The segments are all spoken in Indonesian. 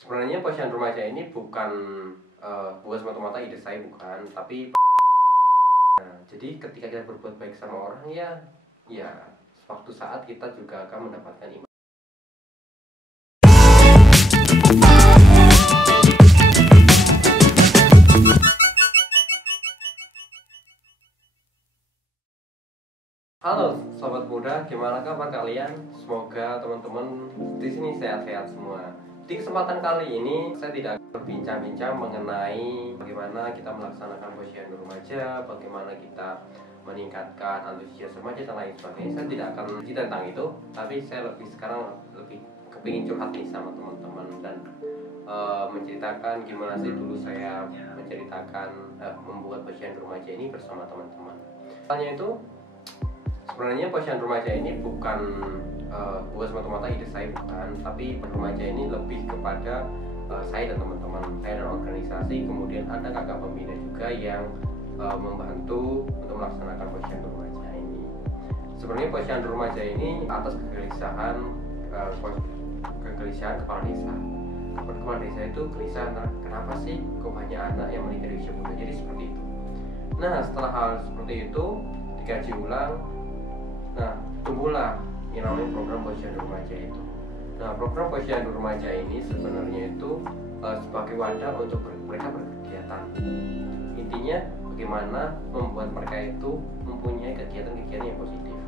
Sebenarnya posyandu remaja ini bukan semata-mata ide saya, bukan, tapi jadi ketika kita berbuat baik sama orang, ya suatu saat kita juga akan mendapatkan iman. Halo sobat muda, gimana kabar kalian? Semoga teman-teman di sini sehat-sehat semua. Di kesempatan kali ini saya tidak berbincang-bincang mengenai bagaimana kita melaksanakan posyandu remaja, bagaimana kita meningkatkan antusias remaja dan lain sebagainya. Saya tidak akan cerita tentang itu, tapi saya sekarang lebih kepingin curhat nih sama teman-teman dan menceritakan gimana sih dulu saya menceritakan membuat posyandu remaja ini bersama teman-teman. Tanya itu, sebenarnya posyandu remaja ini bukan semata-mata ide saya, bukan, tapi remaja ini lebih kepada saya dan teman-teman saya dan organisasi, kemudian ada kakak pembina juga yang membantu untuk melaksanakan posyandu remaja ini. Sebenarnya posyandu remaja ini atas kegelisahan kepala desa. Kepala desa itu gelisah, kenapa sih kok banyak anak yang meninggal di usia muda, jadi seperti itu. Nah, setelah hal seperti itu dikaji ulang, nah tumbuhlah yang namanya program posyandu remaja itu. Nah, program posyandu remaja ini sebenarnya itu sebagai wadah untuk mereka berkegiatan. Intinya bagaimana membuat mereka itu mempunyai kegiatan-kegiatan yang positif.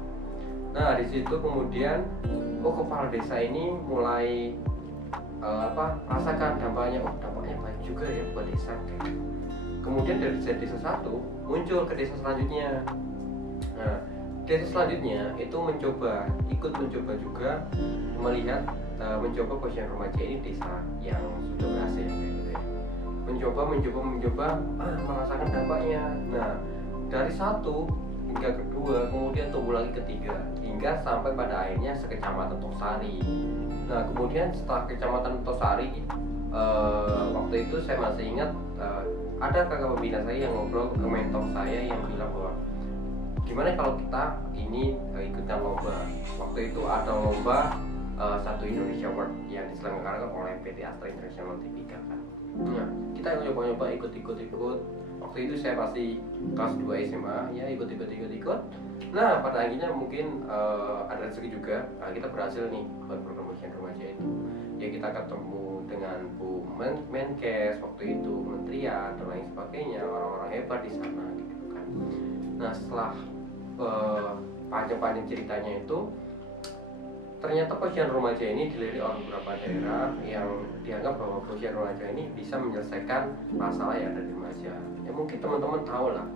Nah, di situ kemudian kepala desa ini mulai merasakan dampaknya baik juga ya buat desa. Kemudian dari desa satu muncul ke desa selanjutnya. Nah, desa selanjutnya itu ikut mencoba juga melihat mencoba posyandu remaja ini desa yang sudah berhasil gitu ya. Mencoba merasakan dampaknya. Nah, dari satu hingga kedua, kemudian tumbuh lagi ketiga, hingga sampai pada akhirnya sekecamatan Tosari. Nah, kemudian setelah kecamatan Tosari, waktu itu saya masih ingat ada kakak pembina saya yang ngobrol ke mentor saya yang bilang bahwa gimana kalau kita ini ikutkan lomba. Waktu itu ada lomba Satu Indonesia Award yang diselenggarakan oleh PT Astra International Tbk kan. Nah, kita nyoba ikut. Waktu itu saya masih kelas 2 SMA, ya ikut. Nah, pada akhirnya mungkin ada rezeki juga. Nah, kita berhasil nih buat program posyandu remaja itu. Ya, kita ketemu dengan Bu Menkes waktu itu, Menterian dan lain sebagainya, orang-orang hebat di sana gitu kan. Nah, setelah panjang-panjang ceritanya itu, ternyata posyandu remaja ini dilirik oleh beberapa daerah yang dianggap bahwa posyandu remaja ini bisa menyelesaikan masalah yang ada di remaja. Ya mungkin teman-teman tahu lah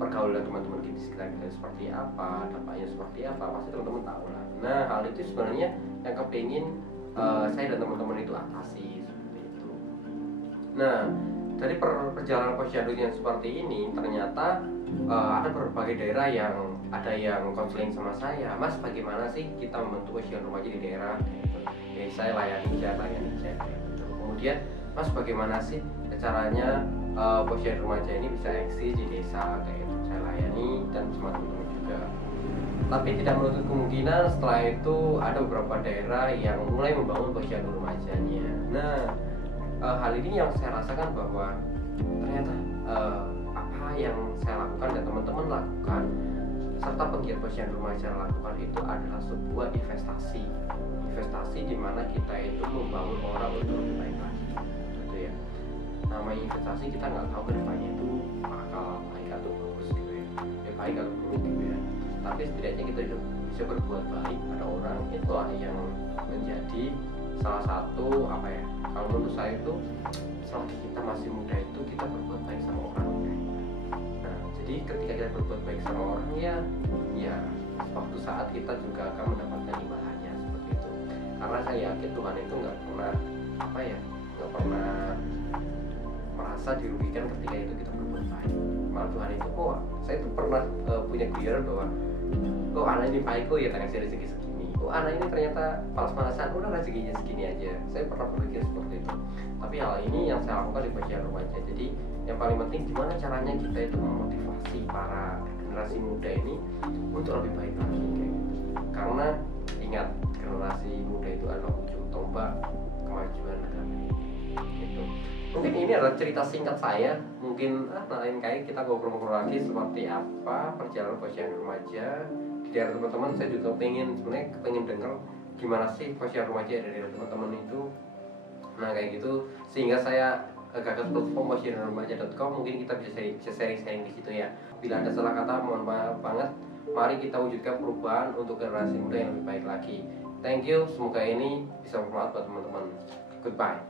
pergaulan teman-teman di sekitar kita seperti apa, dampaknya seperti apa, pasti teman-teman tahu lah. Nah, hal itu sebenarnya yang kepingin saya dan teman-teman itu atasi seperti itu. Nah, dari perjalanan posyandu yang seperti ini, ternyata ada berbagai daerah yang ada yang konseling sama saya, Mas bagaimana sih kita membentuk posyandu remaja di daerah? Ya, saya layani aja. Kemudian, Mas bagaimana sih caranya posyandu remaja ini bisa eksis di desa kayak itu? Saya layani dan sama teman-teman juga. Tapi tidak menutup kemungkinan setelah itu ada beberapa daerah yang mulai membangun posyandu remajanya. Nah, hal ini yang saya rasakan bahwa ternyata apa yang saya lakukan dan teman-teman lakukan serta pegiat posyandu remaja lakukan itu adalah sebuah investasi di mana kita itu membangun orang untuk lebih baik lagi gitu ya. Namanya investasi, kita nggak tahu kedepannya itu bakal baik atau bagus gitu ya, baik atau buruk gitu ya, tapi setidaknya kita bisa berbuat baik pada orang. Itulah yang menjadi salah satu kalau menurut saya itu selagi kita masih muda itu kita berbuat baik sama orang. Nah, jadi ketika kita berbuat baik sama orang, ya suatu saat kita juga akan mendapatkan imbalannya seperti itu. Karena saya yakin Tuhan itu nggak pernah merasa dirugikan ketika itu kita berbuat baik. Malah Tuhan itu saya tuh pernah punya guyonan bahwa anak ini baik ya kasih rezeki segini. Anak ini ternyata panas-panasan, udah rezekinya segini aja. Saya pernah berpikir seperti itu. Tapi hal ini yang saya lakukan di posyandu remaja. Jadi yang paling penting gimana caranya kita itu memotivasi para generasi muda ini untuk lebih baik lagi kayak gitu. Karena ingat, generasi muda itu adalah ujung tombak kemajuan negara gitu. Mungkin ini adalah cerita singkat saya, mungkin lain kali kita ngobrol-ngobrol lagi seperti apa perjalanan posyandu remaja di daerah teman-teman. Saya juga sebenarnya pengen dengar gimana sih posyandu remaja dari teman-teman itu. Nah kayak gitu, sehingga saya gagas platform posyandu-remaja.com, mungkin kita bisa sharing-sharing di situ ya. Bila ada salah kata mohon maaf banget. Mari kita wujudkan perubahan untuk generasi muda yang lebih baik lagi. Thank you, semoga ini bisa bermanfaat buat teman-teman. Goodbye.